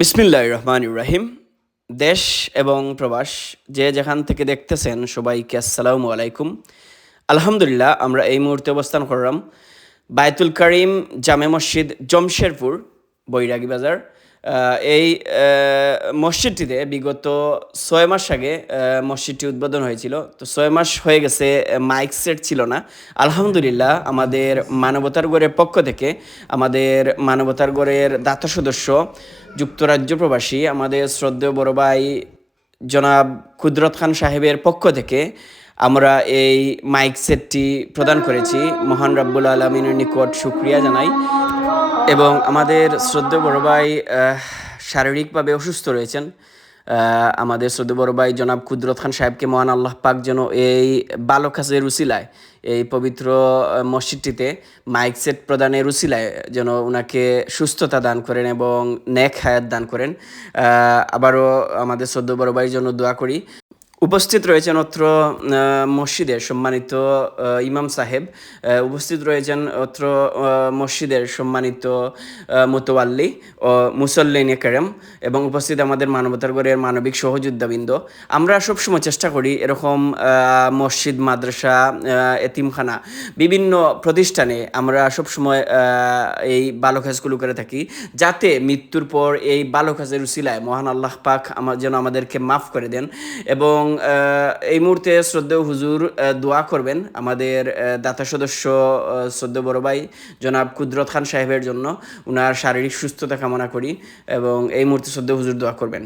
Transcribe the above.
বিসমিল্লাহির রহমানির রহিম। দেশ এবং প্রবাস যে যেখান থেকে দেখতেছেন সবাইকে আসসালামু আলাইকুম। আলহামদুলিল্লাহ আমরা এই মুহূর্তে অবস্থান করলাম বায়তুল কারিম জামে মসজিদ জমশেরপুর বৈরাগী বাজার। এই মসজিদটিতে বিগত 6 মাস আগে মসজিদটি উদ্বোধন হয়েছিল। তো 6 মাস হয়ে গেছে, মাইক সেট ছিল না। আলহামদুলিল্লাহ আমাদের মানবতার গড়ের পক্ষ থেকে, আমাদের মানবতার গড়ের দাতা সদস্য যুক্তরাজ্য প্রবাসী আমাদের শ্রদ্ধেয় বড় ভাই জনাব কুদরত খান সাহেবের পক্ষ থেকে আমরা এই মাইক সেটটি প্রদান করেছি। মহান রাব্বুল আলামিনের নিকট শুকরিয়া জানাই। এবং আমাদের শ্রদ্ধেয় বড় ভাই শারীরিকভাবে অসুস্থ রয়েছেন। আমাদের শ্রদ্ধেয় বড় ভাই জনাব কুদরত খান সাহেবকে মহান আল্লাহ পাক যেন এই বালক কাজের উসিলায়, এই পবিত্র মসজিদটিতে মাইক সেট প্রদানের উসিলায় যেন ওনাকে সুস্থতা দান করেন এবং নেক হায়াত দান করেন। আবারও আমাদের শ্রদ্ধেয় বড় ভাইয়ের জন্য দোয়া করি। উপস্থিত রয়েছেন অত্র মসজিদের সম্মানিত ইমাম সাহেব, উপস্থিত রয়েছেন অত্র মসজিদের সম্মানিত মুতওয়াল্লি ও মুসল্লিন কেরাম, এবং উপস্থিত আমাদের মানবতার গড়ের মানবিক সহযোদ্ধাবৃন্দ। আমরা সবসময় চেষ্টা করি এরকম মসজিদ, মাদ্রাসা, এতিমখানা, বিভিন্ন প্রতিষ্ঠানে আমরা সবসময় এই ভালো কাজগুলো করে থাকি, যাতে মৃত্যুর পর এই ভালো কাজের উসিলায় মহান আল্লাহ পাক যেন আমাদেরকে মাফ করে দেন। এবং এই মুহূর্তে শ্রদ্ধেয় হুজুর দোয়া করবেন আমাদের দাতা সদস্য শ্রদ্ধেয় বড় ভাই জনাব কুদরত খান সাহেবের জন্য। ওনার শারীরিক সুস্থতা কামনা করি এবং এই মুহূর্তে শ্রদ্ধেয় হুজুর দোয়া করবেন।